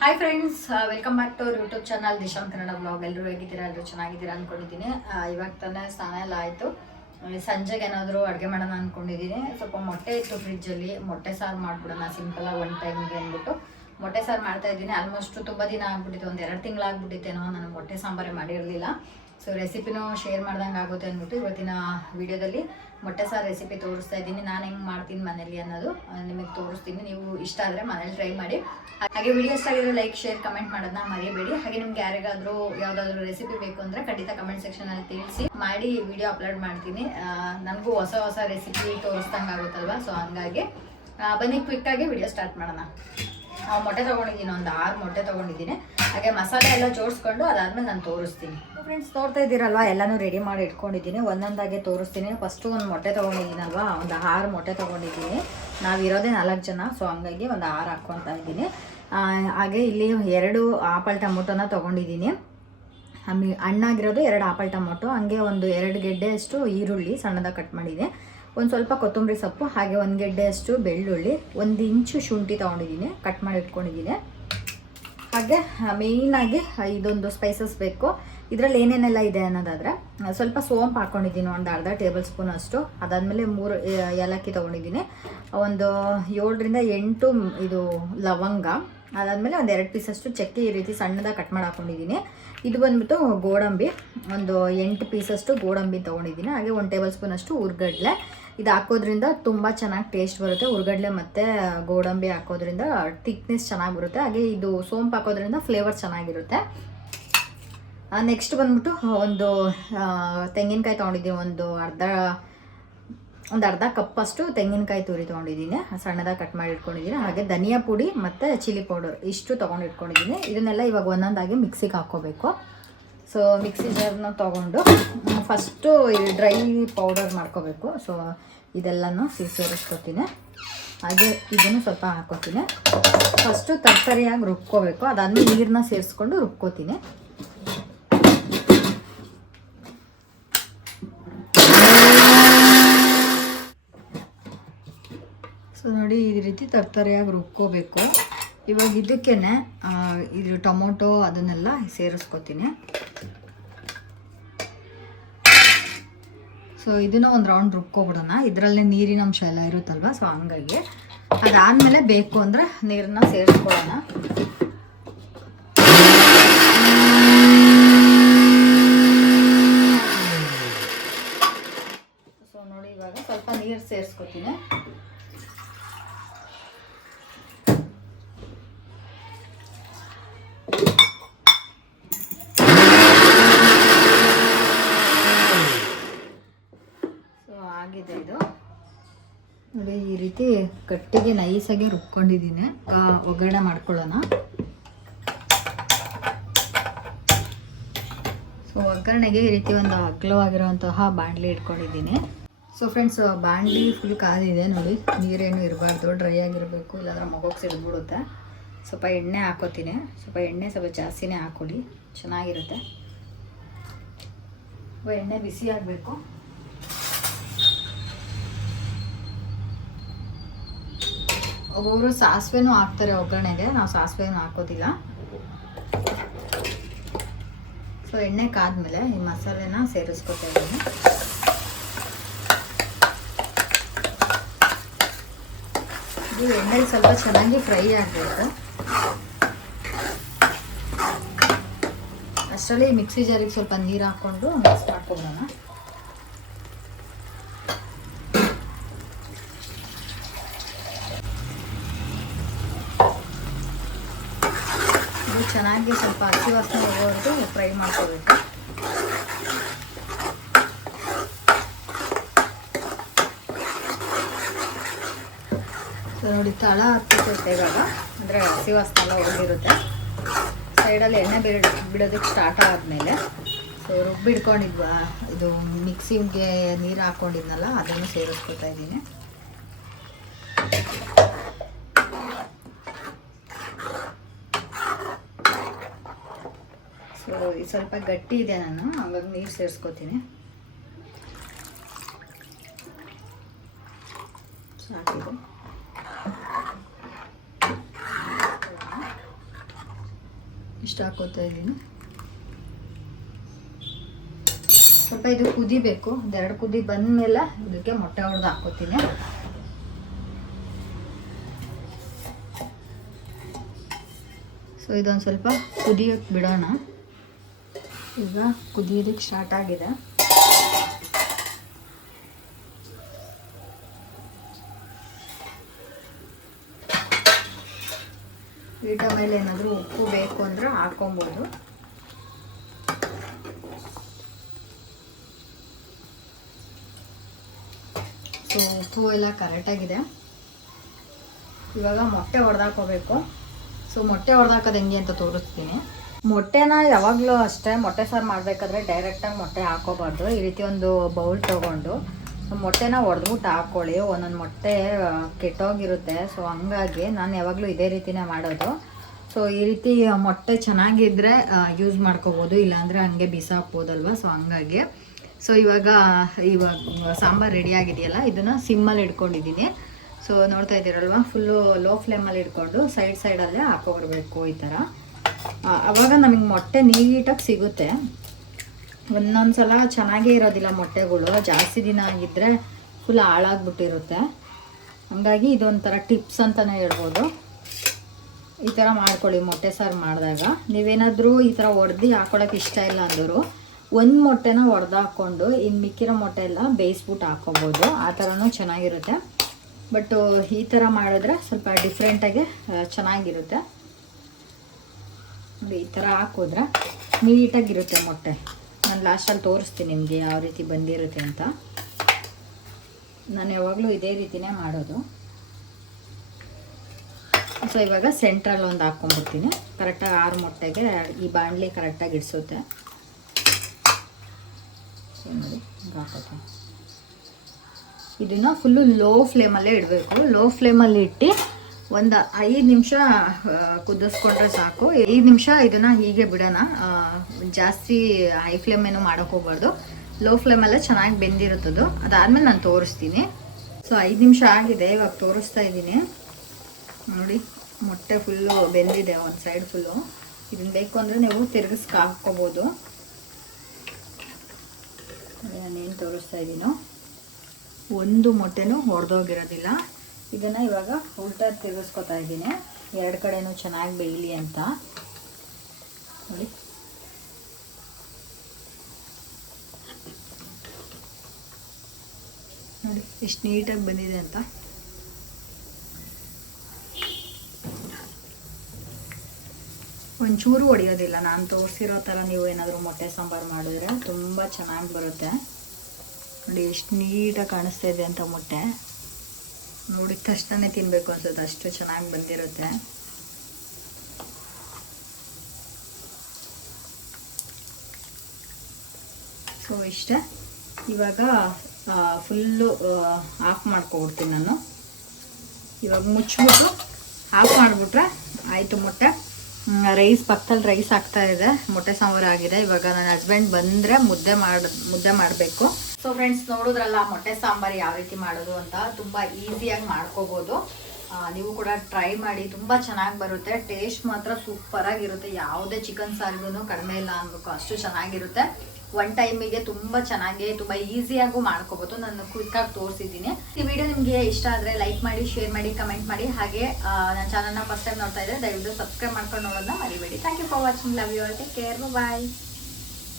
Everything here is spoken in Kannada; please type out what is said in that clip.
Hi friends, welcome back to our YouTube channel Dishan Kannada blog. ಎಲ್ಲರೂ ಹೇಗಿದ್ದೀರಾ? ಎಲ್ಲರೂ ಚೆನ್ನಾಗಿದ್ದೀರಾ ಅಂದ್ಕೊಂಡಿದ್ದೀನಿ. ಇವಾಗ ತಾನೇ ಸ್ನಾನ ಎಲ್ಲ ಆಯಿತು. ಸಂಜೆಗೆ ಏನಾದರೂ ಅಡುಗೆ ಮಾಡೋಣ ಅಂದ್ಕೊಂಡಿದ್ದೀನಿ. ಸ್ವಲ್ಪ ಮೊಟ್ಟೆ ಇತ್ತು ಫ್ರಿಜ್ಜಲ್ಲಿ, ಮೊಟ್ಟೆ ಸಾರು ಮಾಡಿಬಿಡೋಣ ಸಿಂಪಲಾಗಿ ಒನ್ ಟೈಮಿಗೆ ಅಂದ್ಬಿಟ್ಟು ಮೊಟ್ಟೆ ಸಾರು ಮಾಡ್ತಾ ಇದ್ದೀನಿ. ಆಲ್ಮೋಸ್ಟ್ ತುಂಬ ದಿನ ಆಗ್ಬಿಟ್ಟಿತ್ತು, ಒಂದು 2 ತಿಂಗಳಾಗ್ಬಿಟ್ಟಿತ್ತೇನೋ ನಾನು ಮೊಟ್ಟೆ ಸಾಂಬಾರೇ ಮಾಡಿರಲಿಲ್ಲ. ಸೊ ರೆಸಿಪಿನೂ ಶೇರ್ ಮಾಡ್ದಂಗೆ ಆಗುತ್ತೆ ಅಂದ್ಬಿಟ್ಟು ಇವತ್ತಿನ ವಿಡಿಯೋದಲ್ಲಿ ಮೊಟ್ಟೆ ಸಾರು ರೆಸಿಪಿ ತೋರಿಸ್ತಾ ಇದ್ದೀನಿ. ನಾನು ಹೆಂಗೆ ಮಾಡ್ತೀನಿ ಮನೇಲಿ ಅನ್ನೋದು ನಿಮಗೆ ತೋರಿಸ್ತೀನಿ. ನೀವು ಇಷ್ಟ ಆದರೆ ಮನೇಲಿ ಟ್ರೈ ಮಾಡಿ. ಹಾಗೆ ವಿಡಿಯೋ ಇಷ್ಟ ಆಗಿದ್ರೆ ಲೈಕ್, ಶೇರ್, ಕಮೆಂಟ್ ಮಾಡೋದನ್ನ ಮರಿಬೇಡಿ. ಹಾಗೆ ನಿಮ್ಗೆ ಯಾರಿಗಾದರೂ ಯಾವುದಾದ್ರೂ ರೆಸಿಪಿ ಬೇಕು ಅಂದರೆ ಖಂಡಿತ ಕಮೆಂಟ್ ಸೆಕ್ಷನಲ್ಲಿ ತಿಳಿಸಿ, ಮಾಡಿ ವಿಡಿಯೋ ಅಪ್ಲೋಡ್ ಮಾಡ್ತೀನಿ. ನನಗೂ ಹೊಸ ಹೊಸ ರೆಸಿಪಿ ತೋರಿಸ್ದಂಗೆ ಆಗುತ್ತಲ್ವ, ಸೊ ಹಂಗಾಗಿ ಬನ್ನಿ ಕ್ವಿಕ್ಕಾಗಿ ವಿಡಿಯೋ ಸ್ಟಾರ್ಟ್ ಮಾಡೋಣ. ಮೊಟ್ಟೆ ತೊಗೊಂಡಿದ್ದೀನಿ, ಒಂದು 6 ಮೊಟ್ಟೆ ತೊಗೊಂಡಿದ್ದೀನಿ. ಹಾಗೆ ಮಸಾಲೆ ಎಲ್ಲ ಜೋಡಿಸ್ಕೊಂಡು ಅದಾದಮೇಲೆ ನಾನು ತೋರಿಸ್ತೀನಿ. ಫ್ರೆಂಡ್ಸ್, ನೋಡ್ತಾ ಇದ್ದೀರಲ್ವ, ಎಲ್ಲನೂ ರೆಡಿ ಮಾಡಿ ಇಟ್ಕೊಂಡಿದ್ದೀನಿ. ಒಂದೊಂದಾಗೆ ತೋರಿಸ್ತೀನಿ. ಫಸ್ಟು ಒಂದು ಮೊಟ್ಟೆ ತೊಗೊಂಡಿದ್ದೀನಲ್ವ, ಒಂದು 6 ಮೊಟ್ಟೆ ತೊಗೊಂಡಿದ್ದೀನಿ. ನಾವಿರೋದೇ 4 ಜನ, ಸೊ ಹಂಗಾಗಿ ಒಂದು 6 ಹಾಕ್ಕೊತಾ ಇದ್ದೀನಿ. ಹಾಗೆ ಇಲ್ಲಿ 2 ಆಪಲ್ ಟೊಮೊಟೊನ ತೊಗೊಂಡಿದ್ದೀನಿ. ಹಣ್ಣಾಗಿರೋದು 2 ಆಪಲ್ ಟೊಮೊಟೊ, ಹಂಗೆ ಒಂದು 2 ಗೆಡ್ಡೆಯಷ್ಟು ಈರುಳ್ಳಿ ಸಣ್ಣದಾಗಿ ಕಟ್ ಮಾಡಿದೆ, ಒಂದು ಸ್ವಲ್ಪ ಕೊತ್ತಂಬರಿ ಸೊಪ್ಪು, ಹಾಗೆ 1 ಗೆಡ್ಡೆಯಷ್ಟು ಬೆಳ್ಳುಳ್ಳಿ, 1 ಇಂಚು ಶುಂಠಿ ತೊಗೊಂಡಿದ್ದೀನಿ, ಕಟ್ ಮಾಡಿ ಇಟ್ಕೊಂಡಿದ್ದೀನಿ. ಹಾಗೆ ಮೇಯ್ನಾಗಿ ಇದೊಂದು ಸ್ಪೈಸಸ್ ಬೇಕು. ಇದರಲ್ಲಿ ಏನೇನೆಲ್ಲ ಇದೆ ಅನ್ನೋದಾದರೆ ಸ್ವಲ್ಪ ಸೋಂಪು ಹಾಕ್ಕೊಂಡಿದ್ದೀನಿ, ಒಂದು ಅರ್ಧ ಟೇಬಲ್ ಸ್ಪೂನ್ ಅಷ್ಟು. ಅದಾದಮೇಲೆ 3 ಏಲಕ್ಕಿ ತೊಗೊಂಡಿದ್ದೀನಿ, ಒಂದು 7ರಿಂದ 8 ಇದು ಲವಂಗ, ಅದಾದಮೇಲೆ ಒಂದು 2 ಪೀಸಷ್ಟು ಚಕ್ಕೆ ಈ ರೀತಿ ಸಣ್ಣದಾಗಿ ಕಟ್ ಮಾಡಿ ಹಾಕ್ಕೊಂಡಿದ್ದೀನಿ. ಇದು ಬಂದ್ಬಿಟ್ಟು ಗೋಡಂಬಿ, ಒಂದು 8 ಪೀಸಷ್ಟು ಗೋಡಂಬಿ ತೊಗೊಂಡಿದ್ದೀನಿ. ಹಾಗೆ 1 ಟೇಬಲ್ ಸ್ಪೂನ್ ಅಷ್ಟು ಹುರ್ಗಡ್ಲೆ. ಇದು ಹಾಕೋದ್ರಿಂದ ತುಂಬ ಚೆನ್ನಾಗಿ ಟೇಸ್ಟ್ ಬರುತ್ತೆ. ಹುರ್ಗಡ್ಲೆ ಮತ್ತು ಗೋಡಂಬಿ ಹಾಕೋದ್ರಿಂದ ಥಿಕ್ನೆಸ್ ಚೆನ್ನಾಗಿ ಬರುತ್ತೆ. ಹಾಗೆ ಇದು ಸೋಂಪು ಹಾಕೋದ್ರಿಂದ ಫ್ಲೇವರ್ ಚೆನ್ನಾಗಿರುತ್ತೆ. ನೆಕ್ಸ್ಟ್ ಬಂದ್ಬಿಟ್ಟು ಒಂದು ತೆಂಗಿನಕಾಯಿ ತೊಗೊಂಡಿದ್ದೀನಿ, ಒಂದು ಅರ್ಧ ಕಪ್ಪಷ್ಟು ತೆಂಗಿನಕಾಯಿ ತುರಿ ತೊಗೊಂಡಿದ್ದೀನಿ, ಸಣ್ಣದಾಗಿ ಕಟ್ ಮಾಡಿ ಇಟ್ಕೊಂಡಿದ್ದೀನಿ. ಹಾಗೆ ಧನಿಯಾ ಪುಡಿ ಮತ್ತು ಚಿಲ್ಲಿ ಪೌಡರ್ ಇಷ್ಟು ತೊಗೊಂಡು ಇಟ್ಕೊಂಡಿದ್ದೀನಿ. ಇದನ್ನೆಲ್ಲ ಇವಾಗ ಒಂದೊಂದಾಗಿ ಮಿಕ್ಸಿಗೆ ಹಾಕ್ಕೋಬೇಕು. ಸೊ ಮಿಕ್ಸಿ ಜಾರ್ನ ತೊಗೊಂಡು ಫಸ್ಟು ಡ್ರೈ ಪೌಡರ್ ಮಾಡ್ಕೋಬೇಕು. ಸೊ ಇದೆಲ್ಲನೂ ಸೇರಿಸ್ಕೊತೀನಿ. ಹಾಗೆ ಇದನ್ನು ಸ್ವಲ್ಪ ಹಾಕ್ಕೋತೀನಿ. ಫಸ್ಟು ತರಕಾರಿಯಾಗಿ ರುಬ್ಕೋಬೇಕು, ಅದಾದಮೇಲೆ ನೀರನ್ನ ಸೇರಿಸ್ಕೊಂಡು ರುಬ್ಕೋತೀನಿ. ಸೊ ನೋಡಿ, ಈ ರೀತಿ ತರಕಾರಿಯಾಗಿ ರುಬ್ಕೋಬೇಕು. ಇವಾಗ ಇದಕ್ಕೇ ಇದು ಟೊಮೊಟೊ ಅದನ್ನೆಲ್ಲ ಸೇರಿಸ್ಕೊತೀನಿ. ಸೊ ಇದನ್ನು ಒಂದು ರೌಂಡ್ ರುಬ್ಕೊಬಿಡೋಣ. ಇದರಲ್ಲೇ ನೀರಿನ ಅಂಶ ಎಲ್ಲ ಇರುತ್ತಲ್ವ, ಸೊ ಹಂಗಾಗಿ ಅದಾದಮೇಲೆ ಬೇಕು ಅಂದರೆ ನೀರನ್ನ ಸೇರಿಸ್ಕೊಳ್ಳೋಣ. ಸೊ ನೋಡಿ, ಇವಾಗ ಸ್ವಲ್ಪ ನೀರು ಸೇರಿಸ್ಕೊತೀನಿ. ಇದು ನೋಡಿ, ಈ ರೀತಿ ಗಟ್ಟಿಗೆ ನೈಸಾಗಿ ರುಬ್ಕೊಂಡಿದ್ದೀನಿ. ಒಗ್ಗರಣೆ ಮಾಡ್ಕೊಳ್ಳೋಣ. ಸೊ ಒಗ್ಗರಣೆಗೆ ಈ ರೀತಿ ಒಂದು ಅಗಲವಾಗಿರುವಂತಹ ಬಾಣಲಿ ಇಟ್ಕೊಂಡಿದ್ದೀನಿ. ಸೊ ಫ್ರೆಂಡ್ಸ್, ಬಾಣಲಿ ಫುಲ್ ಕಾದಿದೆ ನೋಡಿ, ನೀರೇನು ಇರಬಾರ್ದು, ಡ್ರೈ ಆಗಿರಬೇಕು, ಇಲ್ಲಾಂದ್ರೆ ಮಗೋಗಿ ಸಿಡ್ಬಿಡುತ್ತೆ. ಸ್ವಲ್ಪ ಎಣ್ಣೆ ಹಾಕೋತೀನಿ. ಸ್ವಲ್ಪ ಜಾಸ್ತಿನೇ ಹಾಕೊಳ್ಳಿ, ಚೆನ್ನಾಗಿರುತ್ತೆ. ಎಣ್ಣೆ ಬಿಸಿ ಆಗಬೇಕು. ಒಬ್ಬೊಬ್ರು ಸಾಸಿವೆನೂ ಹಾಕ್ತಾರೆ ಒಗ್ಗರಣೆಗೆ, ನಾವು ಸಾಸಿವೆನೂ ಹಾಕೋದಿಲ್ಲ. ಸೊ ಎಣ್ಣೆ ಕಾದ್ಮೇಲೆ ಈ ಮಸಾಲೆನ ಸೇರಿಸ್ಕೊತಾ ಇದ್ದೀನಿ. ಇದು ಎಣ್ಣೆಲಿ ಸ್ವಲ್ಪ ಚೆನ್ನಾಗಿ ಫ್ರೈ ಆಗಬೇಕು. ಅಷ್ಟರಲ್ಲಿ ಮಿಕ್ಸಿ ಜಾರಿಗೆ ಸ್ವಲ್ಪ ನೀರು ಹಾಕ್ಕೊಂಡು ಮಿಕ್ಸ್ ಮಾಡ್ಕೊಬೋಣ. ಚೆನ್ನಾಗಿ ಸ್ವಲ್ಪ ಹಸಿ ವಾಸನೆ ಹೋಗೋವರೆಗೂ ಫ್ರೈ ಮಾಡ್ಕೋಬೇಕು. ಸೊ ನೋಡಿ, ತಳ ಹತ್ತಿರುತ್ತೆ ಇವಾಗ, ಅಂದರೆ ಹಸಿ ವಾಸನೆ ಎಲ್ಲ ಹೋಗಿರುತ್ತೆ. ಸೈಡಲ್ಲಿ ಎಣ್ಣೆ ಬಿಡೋದಕ್ಕೆ ಸ್ಟಾರ್ಟ್ ಆದಮೇಲೆ ಸೊ ರುಬ್ಬಿಡ್ಕೊಂಡಿದ್ವಾ ಇದು ಮಿಕ್ಸಿಗೆ ನೀರು ಹಾಕ್ಕೊಂಡಿದ್ನಲ್ಲ, ಅದನ್ನು ಸೇರಿಸ್ಕೊತಾ ಇದ್ದೀನಿ. ಸೊ ಇದು ಸ್ವಲ್ಪ ಗಟ್ಟಿ ಇದೆ, ನಾನು ಹಾಗಾಗಿ ನೀರು ಸೇರಿಸ್ಕೊತೀನಿ. ಸಾಕಿದೆ. ಇಷ್ಟು ಹಾಕೋತಾ ಇದ್ದೀನಿ. ಸ್ವಲ್ಪ ಇದು ಕುದಿಬೇಕು. ಒಂದೆರಡು ಕುದಿ ಬಂದಮೇಲೆ ಇದಕ್ಕೆ ಮೊಟ್ಟೆ ಹೊಡೆದು ಹಾಕೋತೀನಿ. ಸೊ ಇದೊಂದು ಸ್ವಲ್ಪ ಕುದಿಯೋಕ್ಕೆ ಬಿಡೋಣ. ಈಗ ಕುದಿಯೋದಕ್ಕೆ ಸ್ಟಾರ್ಟ್ ಆಗಿದೆ. ಈಟ ಮೇಲೆ ಏನಾದರೂ ಉಪ್ಪು ಬೇಕು ಅಂದರೆ ಹಾಕೊಬೋದು. ಸೊ ಉಪ್ಪು ಎಲ್ಲ ಕರೆಕ್ಟಾಗಿದೆ. ಇವಾಗ ಮೊಟ್ಟೆ ಹೊಡೆದಾಕೋಬೇಕು. ಸೊ ಮೊಟ್ಟೆ ಹೊಡೆದಾಕೋದು ಹೆಂಗೆ ಅಂತ ತೋರಿಸ್ತೀನಿ. ಮೊಟ್ಟೆನ ಯಾವಾಗಲೂ ಅಷ್ಟೇ ಮೊಟ್ಟೆ ಸಾರು ಮಾಡಬೇಕಾದ್ರೆ ಡೈರೆಕ್ಟಾಗಿ ಮೊಟ್ಟೆ ಹಾಕೋಬಾರ್ದು. ಈ ರೀತಿ ಒಂದು ಬೌಲ್ ತೊಗೊಂಡು ಮೊಟ್ಟೆನ ಹೊಡೆದ್ಬಿಟ್ಟು ಹಾಕ್ಕೊಳ್ಳಿ. ಒಂದೊಂದು ಮೊಟ್ಟೆ ಕೆಟ್ಟೋಗಿರುತ್ತೆ. ಸೊ ಹಂಗಾಗಿ ನಾನು ಯಾವಾಗಲೂ ಇದೇ ರೀತಿನೇ ಮಾಡೋದು. ಸೊ ಈ ರೀತಿ ಮೊಟ್ಟೆ ಚೆನ್ನಾಗಿದ್ದರೆ ಯೂಸ್ ಮಾಡ್ಕೋಬೋದು, ಇಲ್ಲಾಂದರೆ ಹಂಗೆ ಬಿಸಾಕ್ಬೋದಲ್ವ. ಸೊ ಹಂಗಾಗಿ ಇವಾಗ ಸಾಂಬಾರು ರೆಡಿ ಆಗಿದೆಯಲ್ಲ, ಇದನ್ನು ಸಿಮ್ಮಲ್ಲಿ ಇಟ್ಕೊಂಡಿದ್ದೀನಿ. ಸೊ ನೋಡ್ತಾ ಇದ್ದೀರಲ್ವ, ಫುಲ್ಲು ಲೋ ಫ್ಲೇಮಲ್ಲಿ ಇಟ್ಕೊಂಡು ಸೈಡಲ್ಲೇ ಹಾಕೊಬರ್ಬೇಕು ಈ ಥರ. ಆವಾಗ ನಮಗೆ ಮೊಟ್ಟೆ ನೀಟಾಗಿ ಸಿಗುತ್ತೆ. ಒಂದೊಂದು ಸಲ ಚೆನ್ನಾಗೇ ಇರೋದಿಲ್ಲ ಮೊಟ್ಟೆಗಳು, ಜಾಸ್ತಿ ದಿನ ಆಗಿದ್ದರೆ ಫುಲ್ ಹಾಳಾಗ್ಬಿಟ್ಟಿರುತ್ತೆ. ಹಾಗಾಗಿ ಇದೊಂಥರ ಟಿಪ್ಸ್ ಅಂತಲೇ ಹೇಳ್ಬೋದು. ಈ ಥರ ಮಾಡ್ಕೊಳ್ಳಿ ಮೊಟ್ಟೆ ಸಾರು ಮಾಡಿದಾಗ. ನೀವೇನಾದರೂ ಈ ಥರ ಹೊಡೆದು ಹಾಕ್ಕೊಳಕ್ಕೆ ಇಷ್ಟ ಇಲ್ಲ ಅಂದರು ಒಂದು ಮೊಟ್ಟೆನ ಹೊಡೆದು ಹಾಕ್ಕೊಂಡು ಇನ್ನು ಮಿಕ್ಕಿರೋ ಮೊಟ್ಟೆ ಎಲ್ಲ ಬೇಯಿಸ್ಬಿಟ್ಟು ಹಾಕ್ಕೊಬೋದು. ಆ ಥರನೂ ಚೆನ್ನಾಗಿರುತ್ತೆ. ಬಟ್ ಈ ಥರ ಮಾಡಿದ್ರೆ ಸ್ವಲ್ಪ ಡಿಫ್ರೆಂಟಾಗಿ ಚೆನ್ನಾಗಿರುತ್ತೆ. ಈ ಥರ ಹಾಕಿದ್ರೆ ನೀಟಾಗಿರುತ್ತೆ ಮೊಟ್ಟೆ. ನಾನು ಲಾಸ್ಟಲ್ಲಿ ತೋರಿಸ್ತೀನಿ ನಿಮಗೆ ಯಾವ ರೀತಿ ಬಂದಿರುತ್ತೆ ಅಂತ. ನಾನು ಯಾವಾಗಲೂ ಇದೇ ರೀತಿನೇ ಮಾಡೋದು. ಸೊ ಇವಾಗ ಸೆಂಟ್ರಲ್ಲಿ ಒಂದು ಹಾಕ್ಕೊಂಡ್ಬಿಡ್ತೀನಿ. ಕರೆಕ್ಟಾಗಿ 6 ಮೊಟ್ಟೆಗೆ ಈ ಬಾಣಲಿ ಕರೆಕ್ಟಾಗಿ ಇಡಿಸುತ್ತೆ. ಸೊ ನೋಡಿ ಹಾಕೋತೀನಿ. ಇದನ್ನು ಫುಲ್ಲು ಲೋ ಫ್ಲೇಮಲ್ಲೇ ಇಡಬೇಕು. ಲೋ ಫ್ಲೇಮಲ್ಲಿ ಇಟ್ಟು ಒಂದು 5 ನಿಮಿಷ ಕುದಿಸ್ಕೊಂಡ್ರೆ ಸಾಕು. 5 ನಿಮಿಷ ಇದನ್ನು ಹೀಗೆ ಬಿಡೋಣ. ಜಾಸ್ತಿ ಹೈ ಫ್ಲೇಮ್ ಏನು ಮಾಡೋಕ್ಕೆ ಹೋಗ್ಬಾರ್ದು. ಲೋ ಫ್ಲೇಮಲ್ಲೇ ಚೆನ್ನಾಗಿ ಬೆಂದಿರುತ್ತದು. ಅದಾದಮೇಲೆ ನಾನು ತೋರಿಸ್ತೀನಿ. ಸೊ 5 ನಿಮಿಷ ಆಗಿದೆ. ಇವಾಗ ತೋರಿಸ್ತಾ ಇದ್ದೀನಿ ನೋಡಿ. ಮೊಟ್ಟೆ ಫುಲ್ಲು ಬೆಂದಿದೆ, ಒಂದು ಸೈಡ್ ಫುಲ್ಲು. ಇದನ್ನು ಬೇಕು ಅಂದರೆ ನೀವು ತಿರುಗಿಸ್ಕೊ ಹಾಕ್ಕೋಬೋದು. ನಾನೇನು ತೋರಿಸ್ತಾ ಇದ್ದೀನೋ ಒಂದು ಮೊಟ್ಟೆನೂ ಹೊಡೆದೋಗಿರೋದಿಲ್ಲ. ಇದನ್ನು ಇವಾಗ ಉಲ್ಟಾ ತಿರುಗಿಸ್ಕೊತಾ ಇದ್ದೀನಿ, 2 ಕಡೆನೂ ಚೆನ್ನಾಗಿ ಬೇಯಲಿ ಅಂತ. ನೋಡಿ ನೋಡಿ ಎಷ್ಟು ನೀಟಾಗಿ ಬಂದಿದೆ ಅಂತ. ಒಂಚೂರು ಹೊಡೆಯೋದಿಲ್ಲ. ನಾನು ತೋರಿಸಿರೋ ಥರ ನೀವು ಏನಾದರೂ ಮೊಟ್ಟೆ ಸಾಂಬಾರು ಮಾಡಿದ್ರೆ ತುಂಬ ಚೆನ್ನಾಗಿ ಬರುತ್ತೆ. ನೋಡಿ ಎಷ್ಟು ನೀಟಾಗಿ ಕಾಣಿಸ್ತಾ ಇದೆ ಅಂತ ಮೊಟ್ಟೆ. ನೋಡಿದ ತಕ್ಷಣ ತಿನ್ನಬೇಕು ಅನ್ಸುತ್ತೆ, ಅಷ್ಟು ಚೆನ್ನಾಗಿ ಬಂದಿರುತ್ತೆ. ಸೊ ಇಷ್ಟೇ. ಇವಾಗ ಫುಲ್ಲು ಆಫ್ ಮಾಡ್ಕೊಬಿಡ್ತೀನಿ ನಾನು. ಇವಾಗ ಮುಚ್ಚಿಬಿಟ್ಟು ಆಫ್ ಮಾಡಿಬಿಟ್ರೆ ಆಯಿತು ಮೊಟ್ಟೆ. ರೈಸ್ ಪಕ್ಕದಲ್ಲಿ ರೈಸ್ ಆಗ್ತಾ ಇದೆ, ಮೊಟ್ಟೆ ಸಾಂಬಾರು ಆಗಿದೆ. ಇವಾಗ ನನ್ನ ಹಸ್ಬೆಂಡ್ ಬಂದರೆ ಮುದ್ದೆ ಮಾಡಬೇಕು. ಸೊ ಫ್ರೆಂಡ್ಸ್, ನೋಡಿದ್ರಲ್ಲ ಮೊಟ್ಟೆ ಸಾಂಬಾರು ಯಾವ ರೀತಿ ಮಾಡೋದು ಅಂತ. ತುಂಬ ಈಸಿಯಾಗಿ ಮಾಡ್ಕೋಬೋದು. ನೀವು ಕೂಡ ಟ್ರೈ ಮಾಡಿ, ತುಂಬ ಚೆನ್ನಾಗಿ ಬರುತ್ತೆ. ಟೇಸ್ಟ್ ಮಾತ್ರ ಸೂಪರಾಗಿರುತ್ತೆ. ಯಾವುದೇ ಚಿಕನ್ ಸಾರಿಗೂ ಕಡಿಮೆ ಇಲ್ಲ ಅನ್ಬೇಕು, ಅಷ್ಟು ಚೆನ್ನಾಗಿರುತ್ತೆ. ಒನ್ ಟೈಮಿಗೆ ತುಂಬ ಚೆನ್ನಾಗಿ ತುಂಬ ಈಸಿಯಾಗೂ ಮಾಡ್ಕೋಬೋದು. ನಾನು ಕ್ವಿಕ್ಕಾಗಿ ತೋರಿಸಿದ್ದೀನಿ. ಈ ವಿಡಿಯೋ ನಿಮಗೆ ಇಷ್ಟ ಆದರೆ ಲೈಕ್ ಮಾಡಿ, ಶೇರ್ ಮಾಡಿ, ಕಮೆಂಟ್ ಮಾಡಿ. ಹಾಗೆ ನನ್ನ ಚಾನಲ್ನ ಫಸ್ಟ್ ಟೈಮ್ ನೋಡ್ತಾ ಇದ್ದರೆ ದಯವಿಟ್ಟು ಸಬ್ಸ್ಕ್ರೈಬ್ ಮಾಡ್ಕೊಂಡು ನೋಡೋದನ್ನ ಮರಿಬೇಡಿ. Thank you for watching. Love you all. Take care. Bye.